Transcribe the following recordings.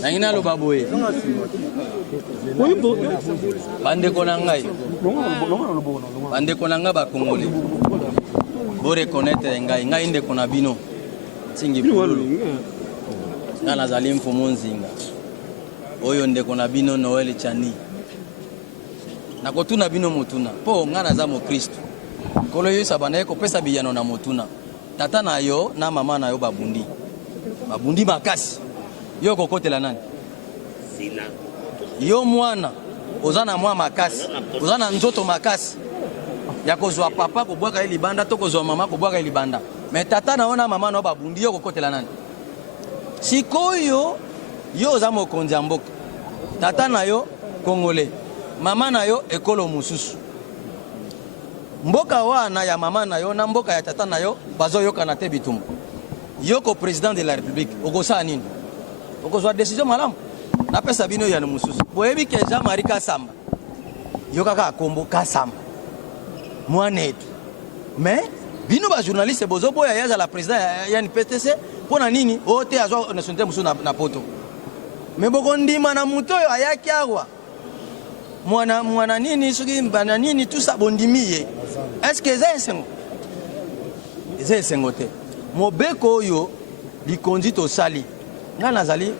Nangina lo baboye. Bande konangai. Bande konanga ba Congolais. Bo reconnaître ngai inde kona bino. Singi pulu. Ngana zalim fumunzinga. Oyo nde kona bino Noel Chani. Nakotuna bino motuna. Po ngana za mo Kristo. Kolo yo sabana ko pesa biyano na motuna. Tata na yo na mama na yo babundi. Babundi makasi. Yo kokotela nani? Sila. Yo mwana ozana mwa makasi, ozana nzoto makasi. Ya kozwa papa kobwaka libanda to kozwa mama kobwaka libanda. Mais tata na ona mama na babundi yo kokotela nani? Sikoyo yo oza mokonzi ya mboka. Tata na yo Congolais. Mama na yo ekolo mususu. Mboka wana ya mama na yo na mboka ya tata na yo bazo yoka na te bitumba. Yoko président de la République okosa nini? Okozwa décision malamu na pesa bino ya mususu boyebi ke Jean-Marie Kasamba yokaka kombo Kasamba mwanetu mais bino ba journaliste bozo boya yaza la président ya NPTC pona nini ote azwa nationalité mususu na poto mais boko ndima na muto yo ayaki awa mwana nini soki mbana nini tout ça bondimiye est-ce que c'est sengote mobeko yo likondi to sali nga nazali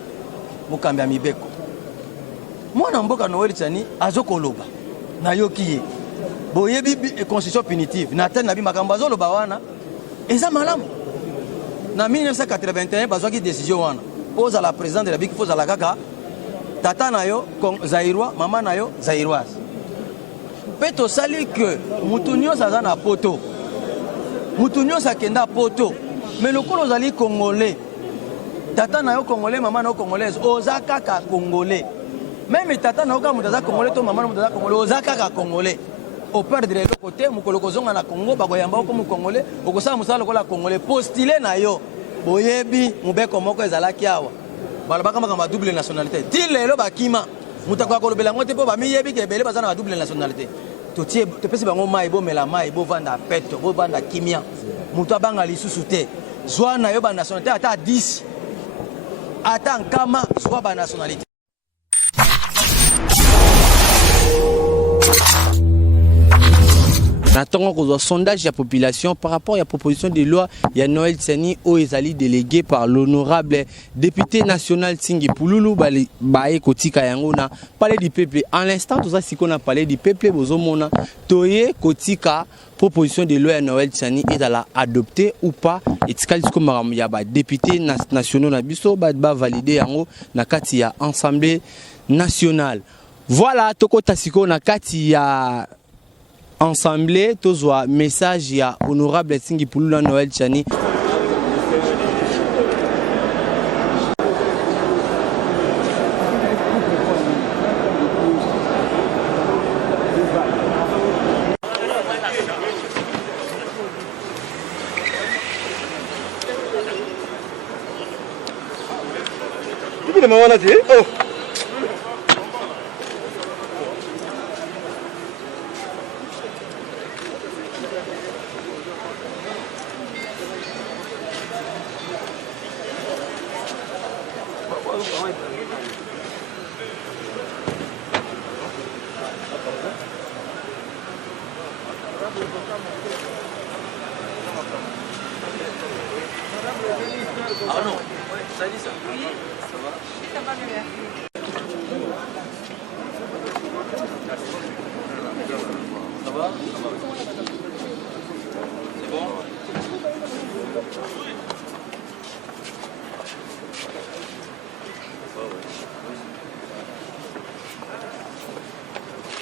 mukambi ya mibeko mwana mboka Noel Chani azokoloba na yokiye boyebi constitution punitive na tene na bi makambo azoloba wana eza malamu na 1981 bazwaki décision wana poza la président de la République poza la kaka tata na yo Zaïrois mama na yo Zaïroise peto sali que mutunyo saza na poto mutunyo sakenda poto mais lokolo zali Congolais tata na yo Congolais mama na yo Congolaise oza kaka Congolais même tata na yo ka mutaza Congolais to mama na mutaza Congolais oza kaka Congolais au perdre le côté mukolo kozonga na Congo bakoyamba ko mu Congolais okosala musala ko la Congolais postulé na yo boyebi mubeko moko ezalaki awa balabaka makamba double nationalité ti lelo bakima mutako ko lobela ngote po ba miyebi ke bele bazana ba double nationalité totie topesi bango mai bo mela mai bo vanda peto bo vanda kimia mutu abanga lisusu te zwa na yo ba nationalité ata 10 ata nkama zwa ba nationalité. Natanga kozwa sondage ya population par rapport à la proposition de loi ya Noel Chani o ezali délégué par l'honorable député national Singi Pululu bae kotika yango na palais du peuple. En l'instant tout ça si qu'on a parlé du peuple bozomona toye kotika proposition de loi ya Noel Chani est à la adopter ou pas etikali ko maram ya ba député nationaux na biso ba valider yango na kati ya assemblée nationale. Voilà tokota siko na kati ya Ensemble, tozwa message ya honorable Singi Pululu Noel Chani. Ah non, ça dit ça. Oui, ça va mieux. Ça va va? C'est bon?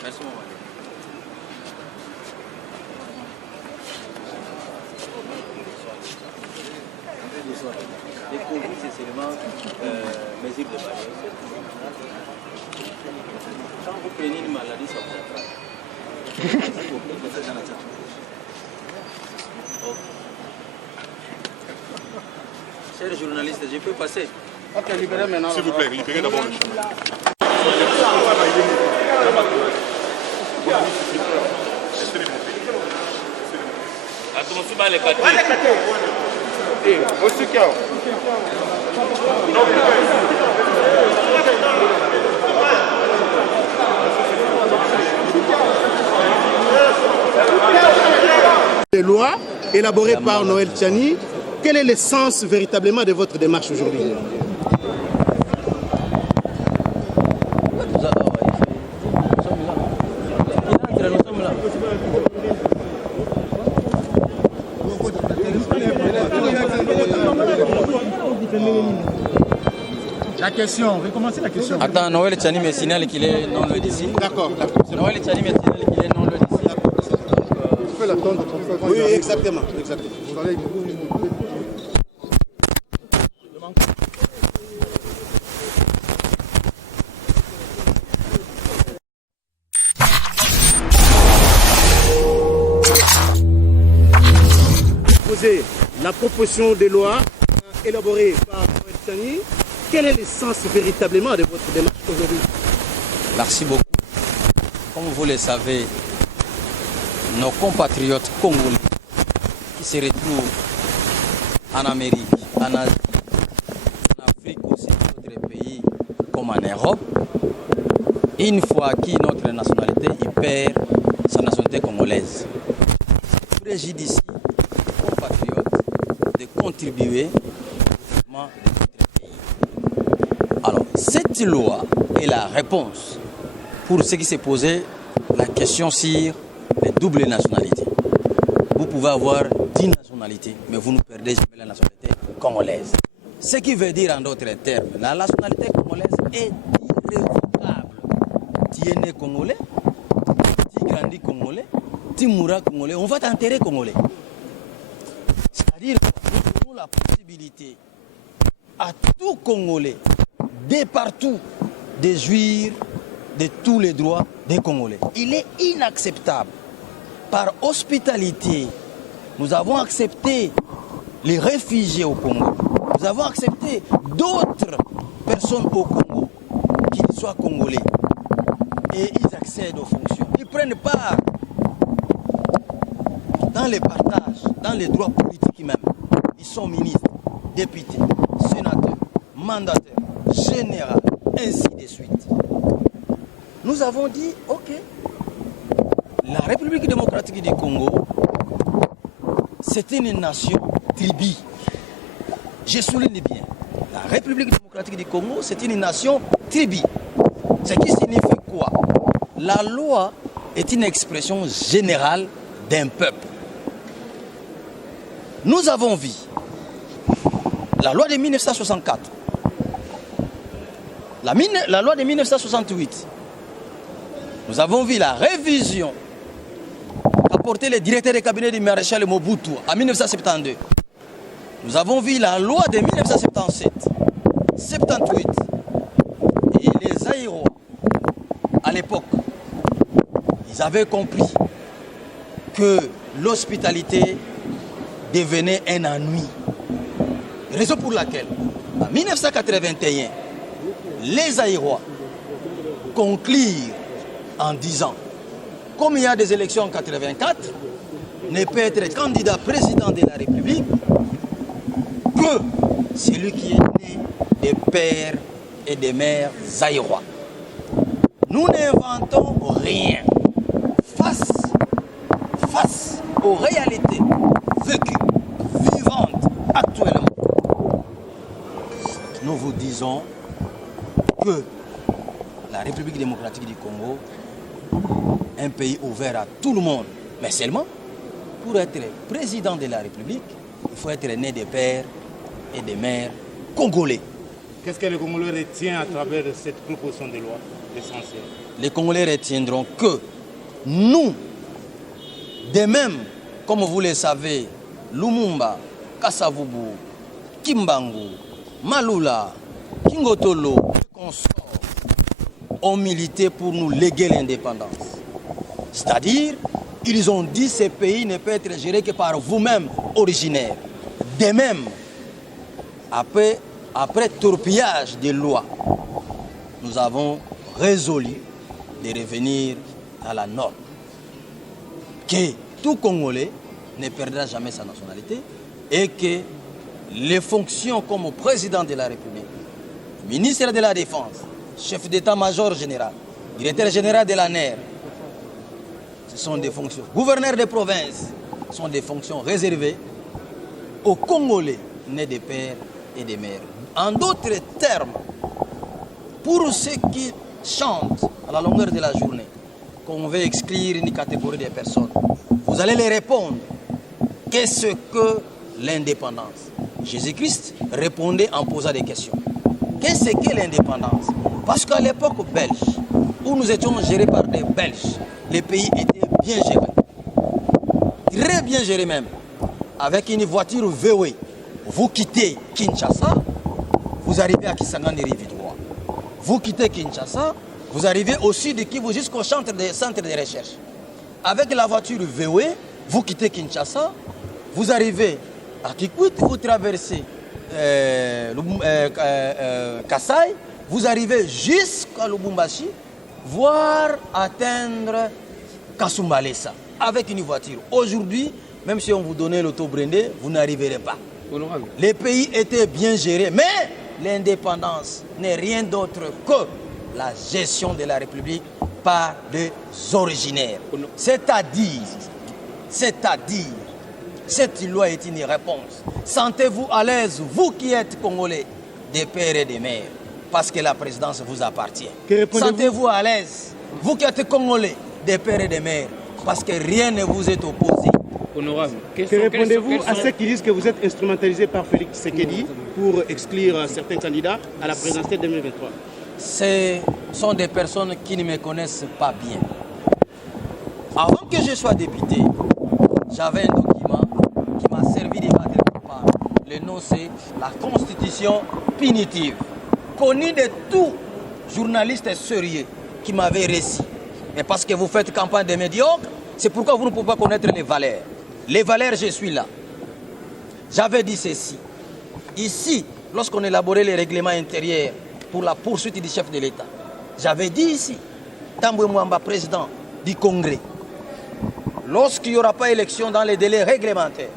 Merci, mon mari. Les Covid, c'est seulement mesure de barrière. Quand vous prenez une maladie, ça vous attrape. Cher journaliste, je peux passer? Ok, libérez maintenant. S'il vous plaît, libérez d'abord le chemin. Les lois élaborées par Noël Tchani, quel est le sens véritablement de votre démarche aujourd'hui? La question, recommencez la question. Attends, Noël Tchani me signale qu'il est non loin d'ici. D'accord, d'accord. Noël Tchani me signale qu'il est non loin d'ici. Tu peux l'attendre. Oui, exactement. Poser la proposition de loi élaborée par Noël Tchani. Quel est le sens véritablement de votre démarche aujourd'hui? Merci beaucoup. Comme vous le savez, nos compatriotes congolais qui se retrouvent en Amérique, en Asie, en Afrique aussi, dans d'autres pays comme en Europe, une fois acquis notre nationalité, il perd sa nationalité congolaise. C'est préjudice aux compatriotes de contribuer au développement de notre pays. Alors, cette loi est la réponse pour ceux qui se posaient la question sur les doubles nationalités. Vous pouvez avoir 10 nationalités, mais vous ne perdez jamais la nationalité congolaise. Ce qui veut dire en d'autres termes, la nationalité congolaise est irrévocable. Tu es né congolais, tu grandis congolais, tu mourras congolais, on va t'enterrer congolais. C'est-à-dire que nous avons la possibilité à tout Congolais, de partout, de jouir de tous les droits des Congolais. Il est inacceptable. Par hospitalité, nous avons accepté les réfugiés au Congo. Nous avons accepté d'autres personnes au Congo, qu'ils soient congolais. Et ils accèdent aux fonctions. Ils prennent part dans les partages, dans les droits politiques même. Ils sont ministres, députés, sénateurs, mandataires, généraux, ainsi de suite. Nous avons dit, ok, la République démocratique du Congo, c'est une nation tribu. Je souligne bien, la République démocratique du Congo, c'est une nation tribu. Ce qui signifie quoi? La loi est une expression générale d'un peuple. Nous avons vu la loi de 1964, la loi de 1968. Nous avons vu la révision apportée le directeur de cabinet du maréchal Mobutu en 1972. Nous avons vu la loi de 1977, 78. Et les Aïrois, à l'époque, ils avaient compris que l'hospitalité devenait un ennui. Raison pour laquelle, en 1981, les Aïrois conclurent en disant, comme il y a des élections en 1984, ne peut être candidat président de la République que celui qui est né des pères et des mères aïrois. Nous n'inventons rien. Face aux réalités vécues, vivantes actuellement, nous vous disons que la République démocratique du Congo un pays ouvert à tout le monde. Mais seulement, pour être président de la République, il faut être né des pères et des mères congolais. Qu'est-ce que le Congolais retient à travers cette proposition de loi essentielle? Les Congolais retiendront que nous, de même, comme vous le savez, Lumumba, Kasavubu, Kimbangu, Malula, Kingotolo, consorts ont milité pour nous léguer l'indépendance. C'est-à-dire, ils ont dit que ce pays ne peut être géré que par vous-même, originaires. De même, après torpillage des lois, nous avons résolu de revenir à la norme. Que tout Congolais ne perdra jamais sa nationalité et que les fonctions comme président de la République, ministre de la Défense, chef d'état-major général, directeur général de la NER, ce sont des fonctions. Gouverneur de province, ce sont des fonctions réservées aux Congolais nés des pères et des mères. En d'autres termes, pour ceux qui chantent à la longueur de la journée qu'on veut exclure une catégorie de personnes, vous allez les répondre. Qu'est-ce que l'indépendance? Jésus-Christ répondait en posant des questions. Qu'est-ce que l'indépendance? Parce qu'à l'époque belge, où nous étions gérés par des Belges, les pays étaient bien gérés. Très bien gérés même. Avec une voiture VW, vous quittez Kinshasa, vous arrivez à Kisangani Rive-Droit. Vous quittez Kinshasa, vous arrivez au sud de Kivu jusqu'au centre de recherche. Avec la voiture VW, vous quittez Kinshasa, vous arrivez à Kikwit, vous traversez Kasaï, vous arrivez jusqu'à Lubumbashi, voire atteindre Kasumbalesa avec une voiture. Aujourd'hui, même si on vous donnait l'auto brindé, vous n'arriverez pas. Honorable. Les pays étaient bien gérés, mais l'indépendance n'est rien d'autre que la gestion de la République par des originaires. C'est-à-dire, cette loi est une réponse. Sentez-vous à l'aise, vous qui êtes Congolais, des pères et des mères, parce que la présidence vous appartient. Sentez-vous à l'aise, vous qui êtes Congolais, des pères et des mères, parce que rien ne vous est opposé. Honorable. Que répondez-vous à ceux qui disent que vous êtes instrumentalisé par Félix Tshisekedi pour exclure certains candidats à la présidentielle 2023? Ce sont des personnes qui ne me connaissent pas bien. Avant que je sois député, j'avais un document qui m'a servi de battre campagne. Le nom, c'est la Constitution punitive, connue de tout journaliste sérieux qui m'avait réussi. Mais parce que vous faites campagne de médiocres, c'est pourquoi vous ne pouvez pas connaître les valeurs. Les valeurs, je suis là. J'avais dit ceci. Ici, lorsqu'on élaborait les règlements intérieurs pour la poursuite du chef de l'État, j'avais dit ici, Tamboué Mwamba, président du Congrès, lorsqu'il n'y aura pas élection dans les délais réglementaires,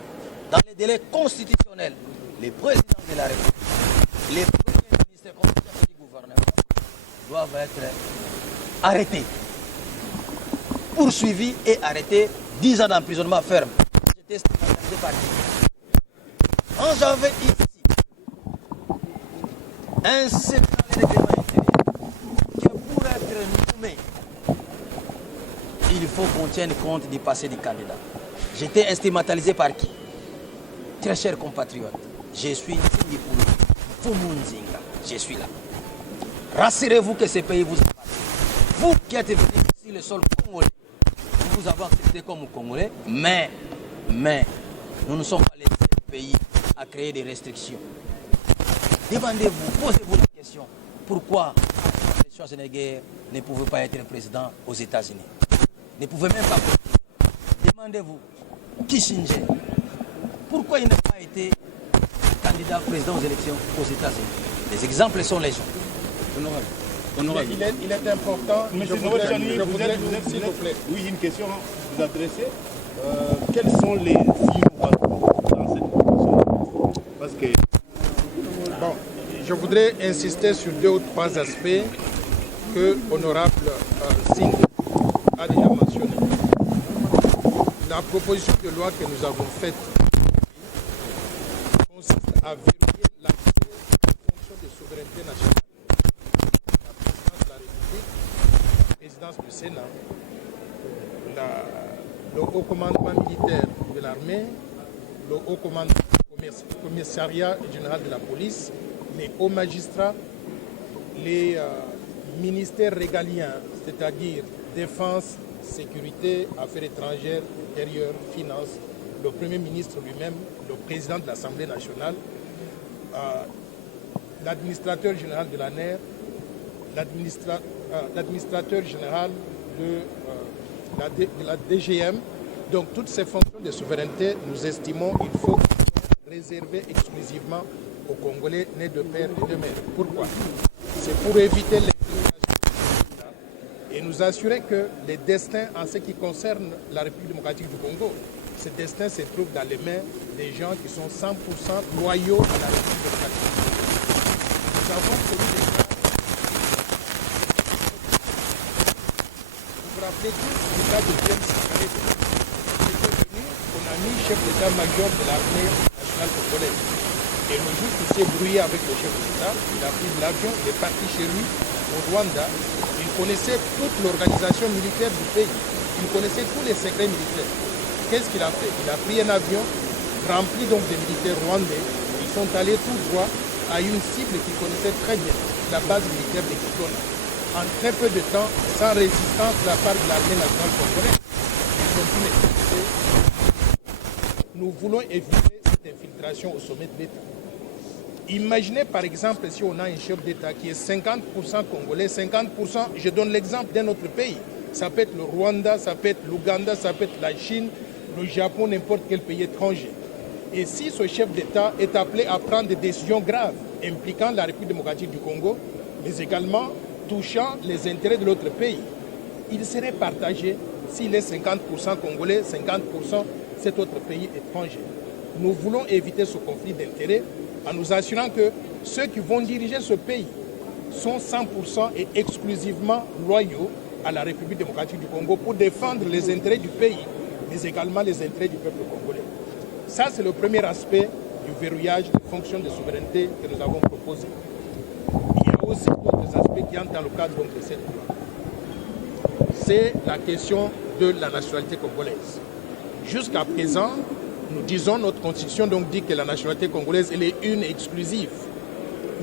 dans les délais constitutionnels, les présidents de la République, les premiers ministres comme chef du gouvernement doivent être arrêtés, poursuivis et arrêtés, 10 ans d'emprisonnement ferme. J'étais stigmatisé par qui? Quand j'avais ici un certain règlement intérieur que pour être nommé, il faut qu'on tienne compte du passé du candidat. J'étais instrumentalisé par qui? Très chers compatriotes, je suis Nzingi Poulou, Fumunzinga, je suis là. Rassurez-vous que ce pays vous appartient. Vous qui êtes venus ici, le sol congolais, nous vous avons accepté comme Congolais, mais nous ne sommes pas les seuls pays à créer des restrictions. Demandez-vous, posez-vous la question, pourquoi Schwarzenegger ne pouvait pas être président aux États-Unis? Ne pouvait même pas voter. Demandez-vous, Kissinger, pourquoi il n'a pas été candidat président aux élections aux États-Unis? Les exemples sont légion. Il est important. Monsieur je voudrais, s'il vous plaît. Oui, une question à vous adresser. Quelles sont les innovations dans cette proposition? Parce que... Bon, je voudrais insister sur 2 ou 3 aspects que l'honorable Singh a déjà mentionné. La proposition de loi que nous avons faite consiste à verrouiller l'accès aux fonctions de souveraineté nationale. La présidence de la République, la présidence du Sénat, le haut commandement militaire de l'armée, le haut commissariat général de la police, les hauts magistrats, les ministères régaliens, c'est-à-dire défense, sécurité, affaires étrangères, intérieures, finances, le Premier ministre lui-même, le président de l'Assemblée nationale, l'administrateur général de l'ANER, l'administrateur général de la DGM. Donc toutes ces fonctions de souveraineté, nous estimons qu'il faut réserver exclusivement aux Congolais nés de père et de mère. Pourquoi? C'est pour éviter l'infiltration et nous assurer que les destins en ce qui concerne la République démocratique du Congo, ces destins se trouvent dans les mains des gens qui sont 100% loyaux à la République démocratique du Congo. Nous avons connu des cas. Vous vous rappelez tous le cas de James Kabarebe. Il est venu, on a mis chef d'état-major de l'armée nationale congolaise. Et le jour où il s'est brouillé avec le chef d'État, il a pris de l'avion, il est parti chez lui au Rwanda. Il connaissait toute l'organisation militaire du pays. Il connaissait tous les secrets militaires. Qu'est-ce qu'il a fait? Il a pris un avion rempli donc de militaires rwandais. Ils sont allés tout droit à une cible qu'il connaissait très bien, la base militaire de Kitona. En très peu de temps, sans résistance de la part de l'armée nationale congolaise, ils ont pu l'exécuter. Nous voulons éviter cette infiltration au sommet de l'État. Imaginez par exemple si on a un chef d'État qui est 50% congolais, 50%, je donne l'exemple d'un autre pays. Ça peut être le Rwanda, ça peut être l'Ouganda, ça peut être la Chine, le Japon, n'importe quel pays étranger. Et si ce chef d'État est appelé à prendre des décisions graves impliquant la République démocratique du Congo, mais également touchant les intérêts de l'autre pays, il serait partagé s'il est 50% congolais, 50% cet autre pays étranger. Nous voulons éviter ce conflit d'intérêts en nous assurant que ceux qui vont diriger ce pays sont 100% et exclusivement loyaux à la République démocratique du Congo pour défendre les intérêts du pays, mais également les intérêts du peuple congolais. Ça, c'est le premier aspect du verrouillage des fonctions de souveraineté que nous avons proposé. Il y a aussi d'autres aspects qui entrent dans le cadre donc, de cette loi. C'est la question de la nationalité congolaise. Jusqu'à présent, nous disons, notre constitution donc dit que la nationalité congolaise, elle est une et exclusive.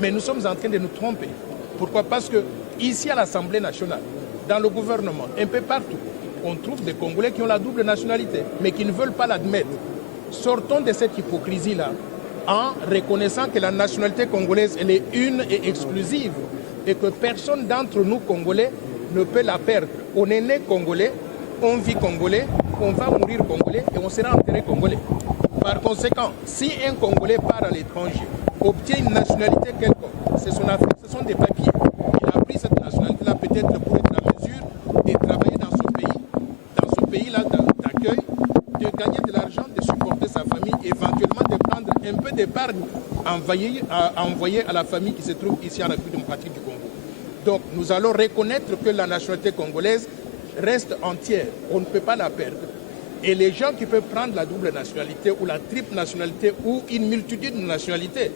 Mais nous sommes en train de nous tromper. Pourquoi? Parce que ici à l'Assemblée nationale, dans le gouvernement, un peu partout, on trouve des Congolais qui ont la double nationalité, mais qui ne veulent pas l'admettre. Sortons de cette hypocrisie-là en reconnaissant que la nationalité congolaise, elle est une et exclusive et que personne d'entre nous, Congolais, ne peut la perdre. On est né Congolais, on vit Congolais, on va mourir Congolais et on sera enterré Congolais. Par conséquent, si un Congolais part à l'étranger, obtient une nationalité quelconque, c'est son affaire, ce sont des papiers. Il a pris cette nationalité-là peut-être pour être en mesure de travailler dans ce pays-là d'accueil, de gagner de l'argent, de supporter sa famille, éventuellement de prendre un peu d'épargne à envoyer à la famille qui se trouve ici en République démocratique du Congo. Donc nous allons reconnaître que la nationalité congolaise reste entière, on ne peut pas la perdre. Et les gens qui peuvent prendre la double nationalité ou la triple nationalité ou une multitude de nationalités,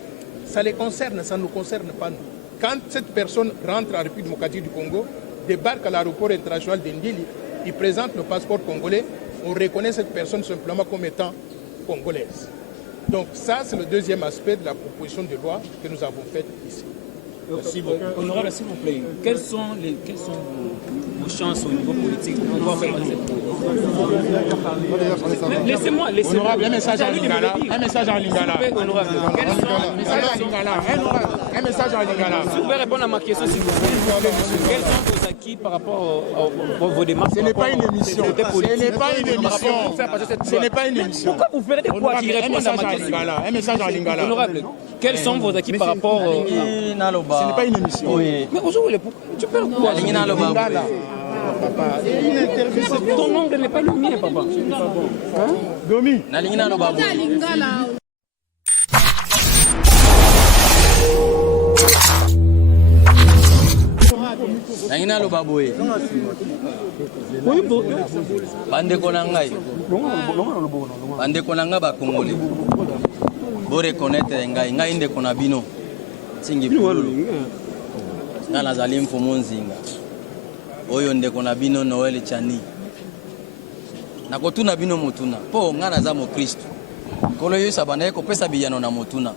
ça les concerne, ça ne nous concerne pas nous. Quand cette personne rentre en République démocratique du Congo, débarque à l'aéroport international d'Indili, il présente le passeport congolais, on reconnaît cette personne simplement comme étant congolaise. Donc ça, c'est le deuxième aspect de la proposition de loi que nous avons faite ici. Merci beaucoup. Honorable, s'il vous plaît, quelles sont vos chances au niveau politique pour pouvoir faire cette proposition? Laissez-moi. Honorable, un message en lingala. Un message en lingala. Honorable, un message en lingala. Si vous pouvez répondre à ma question, s'il vous plaît. Quels sont vos acquis par rapport à vos démarches? Ce n'est pas une émission. Ce n'est pas une émission. Ce n'est pas une émission. Pourquoi vous perdez quoi qui répondent à ma question? Un message en lingala. Honorable, quels sont vos acquis par rapport Ce n'est pas une émission. Oui. Mais aujourd'hui, tu perds quoi? Papa, Ton ongle n'est pas le mien, papa. Domi. Nangina lo baboye. Bandeko na ngai. Bandeko na ngai ba Congolais. Bo reconnaître ngai ndeko na bino. Tingi pulu. Nga nazali mfumu nzinga. Oyo ndeko na bino Noel Chani. nakotuna bino motuna mpo nga naza mokristo kolo yo sabana ye kopesa biyano na motuna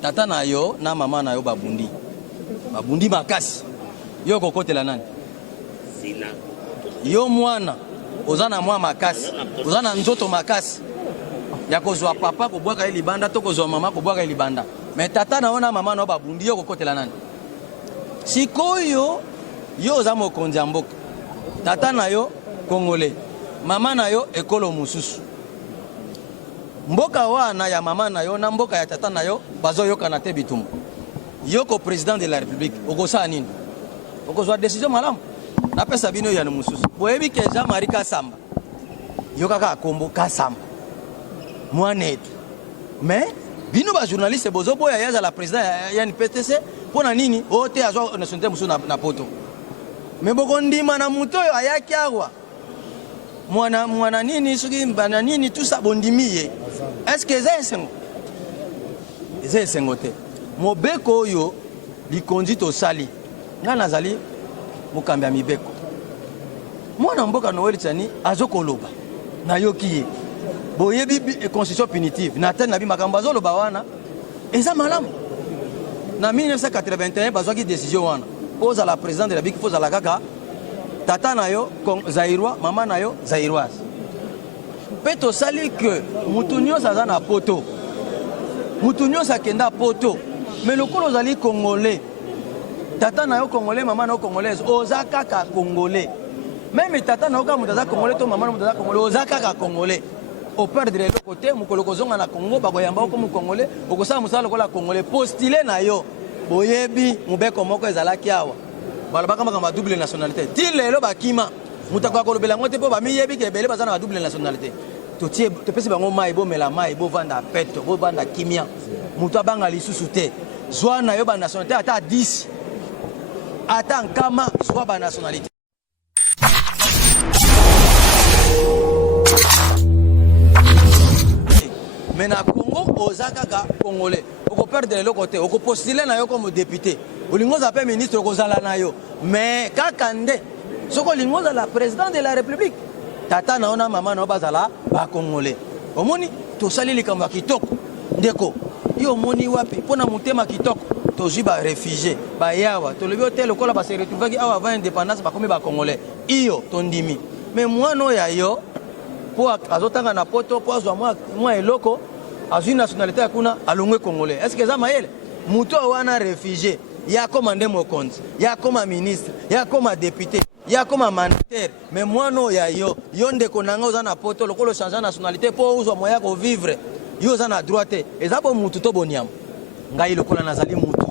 tata na yo na mama na yo babundi makasi yo kokotela nani yo mwana oza na mwa makasi oza na nzoto makasi ya kozwa papa kobwaka ye libanda to kozwa mama kobwaka ye libanda me tata na yo na mama na yo babundi yo kokotela nani sikoyo yo oza mokonzi ya mboka tata na yo Congolais mama na yo ekolo mosusu mboka wana ya mama na yo na mboka ya tata na yo bazoyokana te bitumbu yo ko président de la république okosala nini okozwa décision malamu napesa bino ya mosusu boyebi ke Jean-Marie Kasamba yo kaka akombo Kasamba mwana etu mais bino bajournaliste bozoboya yaza la président ya NPTC mpona nini ote azwa nationalité mosusu na poto me bokondima na moto oyo ayaki awa mwana nini soki bana nini tout ça bondimi ye est-ce que eza esengo te mobeko oyo likondi tosali nga nazali mokambi ya mibeko mwana mboka Noel Tchani azokoloba nayoki ye boyebi constitution punitive na tene na bi makambo azoloba wana eza malamu na 1981 bazwaki décision wana ozala président de la République ozala kaka tata na yo zairwa mama na yo zairoise mpe tosali ke mutu nyonso aza na poto mutu nyonso akenda poto me lokolo ozali congolais tata na yo congolais mama na yo congolaise oza kaka congolais meme tata na yo kaka moto aza congolais to mama na moto aza congolais oza kaka congolais operdre eloko te mokolo kozonga na Congo bakoyamba oko mokongolais okosala mosala lokola congolais postile na yo boyebi mobeko moko ezalaki awa balobaka makambo double nationalité ti lelo bakima moto akolobela yango te mpo bamiyebi ke ebele baza na double nationalité topesi bango mai bomela mai bovanda peto bovanda kimia moto abanga lisusu te zwa na yo banationalité ata 10 ata nkama zwa banationalité mais na Congo oza kaka congolais okoperdre eloko te okopostile na yo comme député olingo oza ministre okozala na yo mais kaka nde soko olingo ozala président de la république tata na yo na mama na yo bazala bacongolais omoni tosali likambo ya kitoko ndeko yo omoni wapi mpona motema kitoko tozwi baréfugie bayawa tolobi o te lokola base retrouvaki awa avant indépendance bakomi bacongolais iyo tondimi mais mwana oyo ya yo mpo azotanga na poto mpo azwa mwa eloko azwi nationalité ya kuna alongwe congolais est ce que eza mayele moto wana réfugié ya koma nde mokonzi ya koma ministre ya koma député ya koma mandataire mais mwana oyo ya yo ndeko na nga oza na poto lokolo change nationalité mpo ozwa moya kovivre yo oza na droit te eza bo mutu to boniamo ngai lokola nazali mutu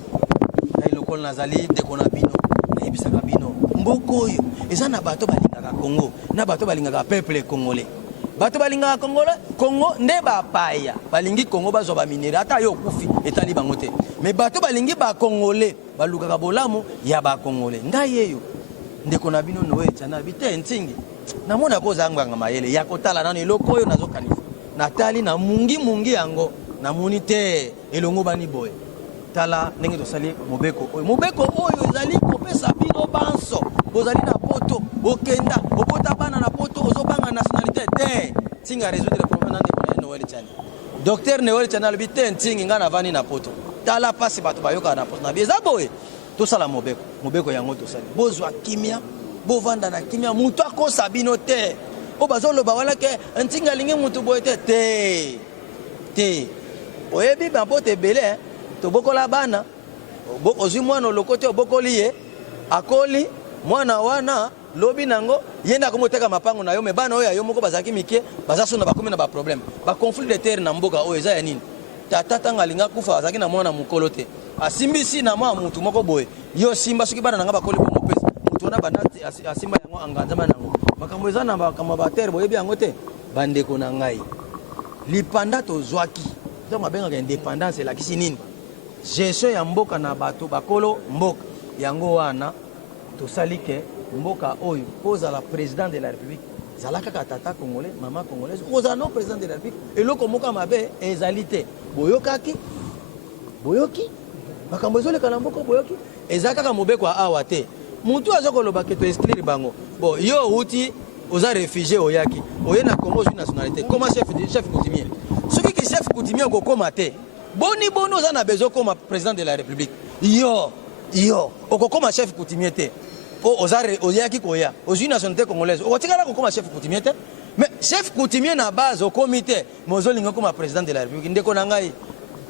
ngai lokola nazali ndeko na bino nayebisaka bino mboka oyo eza na bato balingaka Congo na bato balingaka peuple congolais bato balingaka Congo nde bapaya balingi Congo bazwa baminere ata yo okufi etali bango te mais bato balingi bacongolais balukaka bolamu ya bacongolais ngai eyo ndeko na bino Noel Tchani bite ntingi namona kozangwanga mayele ya kotala nano eloko oyo nazokanisa natali na mungi yango namoni te elongo bani boye tala ndenge tosali mobeko oyo ezali kopesa bino banso bozali na poto bokenda bokota bana na poto ozobanga nationalité te tinga résoudre le problème na Noel Tchani docteur Noel Tchani alobi te ntingi nga na vani na poto tala pasi bato bayoka na poto na bieza boye tosala mobeko yango tosali bozwa kimia bovanda na kimia mutu akosa bino te o bazoloba wala ke ntinga lingi mutu boye te oyebi bapoto ebele tobokola bana ozwi mwana oloko te obokoli ye akoli mwana wana lobi nango yenda komoteka mapango na yo me bana oyo yo moko bazaki mike bazasona bakomi na ba problème ba conflit de terre na mboka oyo eza ya nini tata tanga linga kufa azaki na mwana mukolo te asimbisi na mwa mutu moko boye yo simba soki bana nanga bakoli ko mopesa mutu wana bandati asimba yango anganzama nango makambo eza na makambo ba terre boyebi yango te bandeko na ngai lipanda tozwaki donc abengaka indépendance elakisi nini gestion ya mboka na bato bakolo mboka yango wana tosali ke mboka oyo kozala président de la république zala kaka tata congolais mama congolaise kozala no président de la république eloko moko mabe ezali te boyoki makambo ezoleka na mboka boyoki eza kaka mobeko awa te mutu azokoloba ke to exclure bango bon yo uti aux réfugiés au Yaki, au Yéna Congo, une nationalité. Comment chef coutumier? Ce qui est chef coutumier, on commence. Boni Bono, on a besoin comme président de la République. Yo, on commence chef coutumier. Aux Yaki Koya, aux une nationalité congolaise. On commence chef coutumier. Mais chef coutumier na base au comité, Mozolingo comme président de la République. Ndekonangai.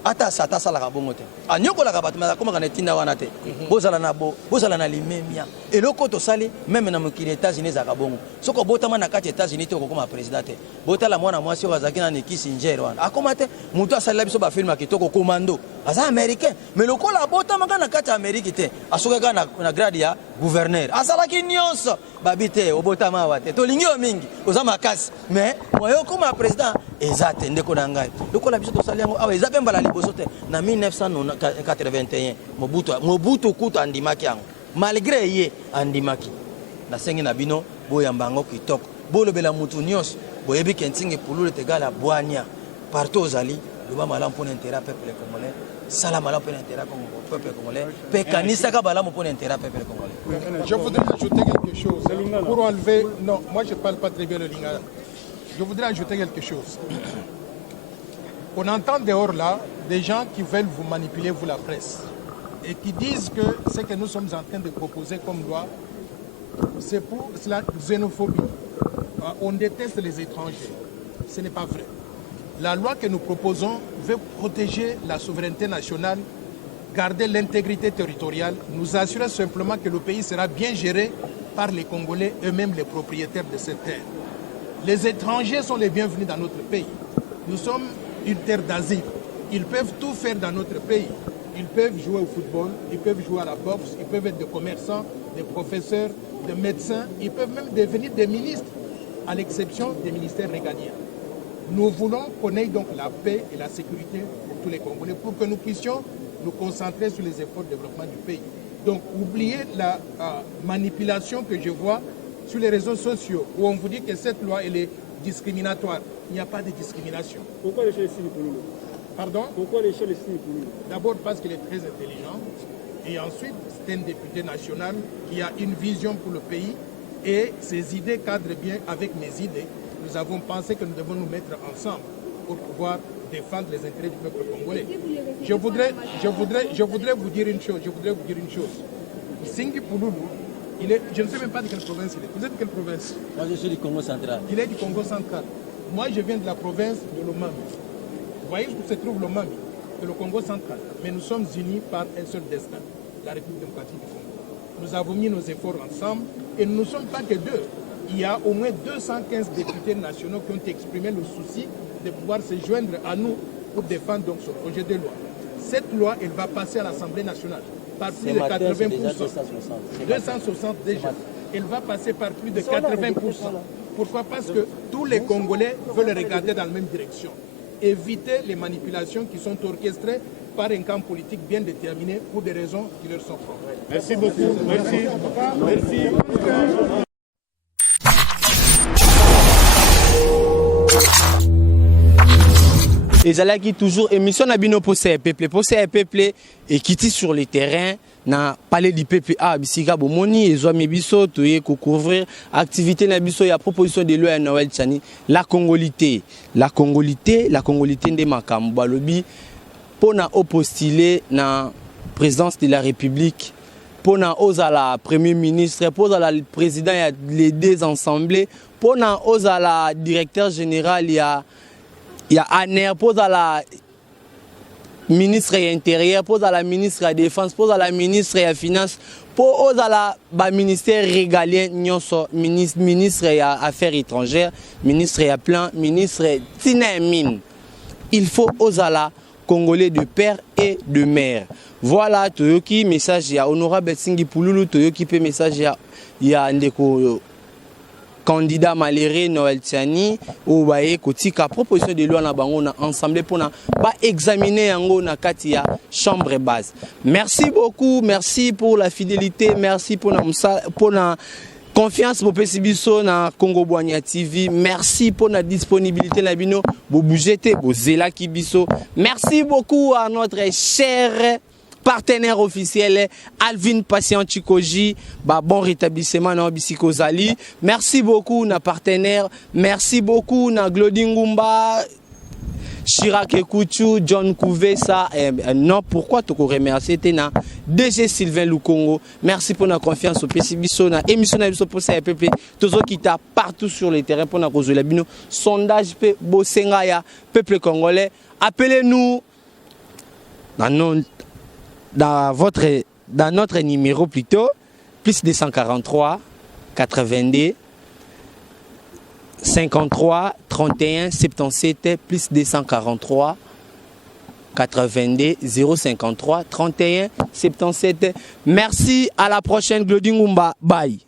Ata sata la kabongote anyoko la kabatima comme kana tinda wana te bozala na limemia eloko to sali même na mokili États-Unis za kabongo soko botama na kati États-Unis te ko comme président te botala mwana mwasi wa zakina ni Kissinger wana akomate mutu asala biso ba film kitoko commando aza américain mais lokola botama na kati Amérique te asoka na grade ya gouverneur asala ki nyonso babite obotama wate to lingio mingi ozama kasi mais moyo comme président ezate ndeko na ngai lokola biso to sali yango awa ezape mbala liboso te na 1981 Mobutu kuta andimaki yango malgré ye andimaki na sengi na bino boyambango kitoko bolobela mutu nyonso boyebi kentingi pulule tegala bwania partout ozali loba malamu pour l'intérêt peuple congolais sala malamu pour l'intérêt peuple congolais pe kanisaka malamu pour l'intérêt peuple congolais. Je voudrais ajouter quelque chose pour enlever. Non, moi je parle pas très bien le lingala. Je voudrais ajouter quelque chose. On entend dehors là des gens qui veulent vous manipuler, vous la presse, et qui disent que ce que nous sommes en train de proposer comme loi, c'est pour la xénophobie. On déteste les étrangers. Ce n'est pas vrai. La loi que nous proposons veut protéger la souveraineté nationale, garder l'intégrité territoriale, nous assurer simplement que le pays sera bien géré par les Congolais eux-mêmes, les propriétaires de cette terre. Les étrangers sont les bienvenus dans notre pays. Nous sommes une terre d'asile. Ils peuvent tout faire dans notre pays. Ils peuvent jouer au football, ils peuvent jouer à la boxe, ils peuvent être des commerçants, des professeurs, des médecins, ils peuvent même devenir des ministres, à l'exception des ministères régaliens. Nous voulons qu'on ait donc la paix et la sécurité pour tous les Congolais, pour que nous puissions nous concentrer sur les efforts de développement du pays. Donc, oubliez la manipulation que je vois sur les réseaux sociaux, où on vous dit que cette loi elle est discriminatoire. Il n'y a pas de discrimination. Pourquoi les choses signent pour nous? Pardon? Pourquoi les choses signent pour nous? D'abord parce qu'il est très intelligent. Et ensuite, c'est un député national qui a une vision pour le pays. Et ses idées cadrent bien avec mes idées. Nous avons pensé que nous devons nous mettre ensemble pour pouvoir défendre les intérêts du peuple congolais. Je voudrais vous dire une chose. Singi Pouloulou, je ne sais même pas de quelle province il est. Vous êtes de quelle province? Moi je suis du Congo central. Il est du Congo central. Moi je viens de la province de Lomami. Vous voyez où se trouve Lomami? C'est le Congo central. Mais nous sommes unis par un seul destin, la République démocratique du Congo. Nous avons mis nos efforts ensemble et nous ne sommes pas que deux. Il y a au moins 215 députés nationaux qui ont exprimé le souci de pouvoir se joindre à nous pour défendre donc ce projet de loi. Cette loi, elle va passer à l'Assemblée nationale par plus de 80%. 260 déjà. Elle va passer par plus de 80%. Pourquoi? Parce que tous les Congolais veulent regarder dans la même direction. Éviter les manipulations qui sont orchestrées par un camp politique bien déterminé pour des raisons qui leur sont propres. Merci beaucoup. Merci. ezalaki toujours émission na bino posa ya peuple et kiti sur le terrain na palais du peuple a bisika bomoni ezwami biso toye ko couvrir activité na biso ya proposition de loi ya Noël Tchani la congolité nde makambo balobi pona opostuler na présidence de la République pona ozala premier ministre pona la président ya les deux assemblées pona ozala directeur général il y a ANER, pose à la ministre intérieur, pose à la ministre de la défense, pose à la ministre de la finance, pose à la ministère régalien, ministre des affaires étrangères, ministre de plan, ministre de mine. Il faut aux ala Congolais de père et de mère. Voilà, Toyoki, message ya honorable Singi Pouloulou, Toyoki, message ya Ndeko candidat malheureux Noël Tchani ou baye kotika proposition de loi na bango na ensemble pour na ba examiner yango na kati ya chambre basse. Merci beaucoup, merci pour la fidélité, merci pour na confiance pour Pesibiso na Congo Boigna TV. Merci pour la disponibilité na bino, bo bougete, bo zela kibiso. Merci beaucoup à notre cher partenaire officiel Alvin Patient Chikoji, bon rétablissement na Bisiko Zali. Merci beaucoup na partenaire, merci beaucoup na Glodingumba, Chirac Ekouchou, John Kouvesa. Non, pourquoi te remercier na DG Sylvain Lukongo. Merci pour la confiance au PCBiso na émission na biso pour ça PP. Tozo qui t'a partout sur le terrain pour na cause la bino sondage pe bosenga ya peuple congolais. Appelez-nous dans notre numéro plutôt plus 243 82 53 31 77 plus 243 82 053 31 77. Merci, à la prochaine Glodingumba. Bye.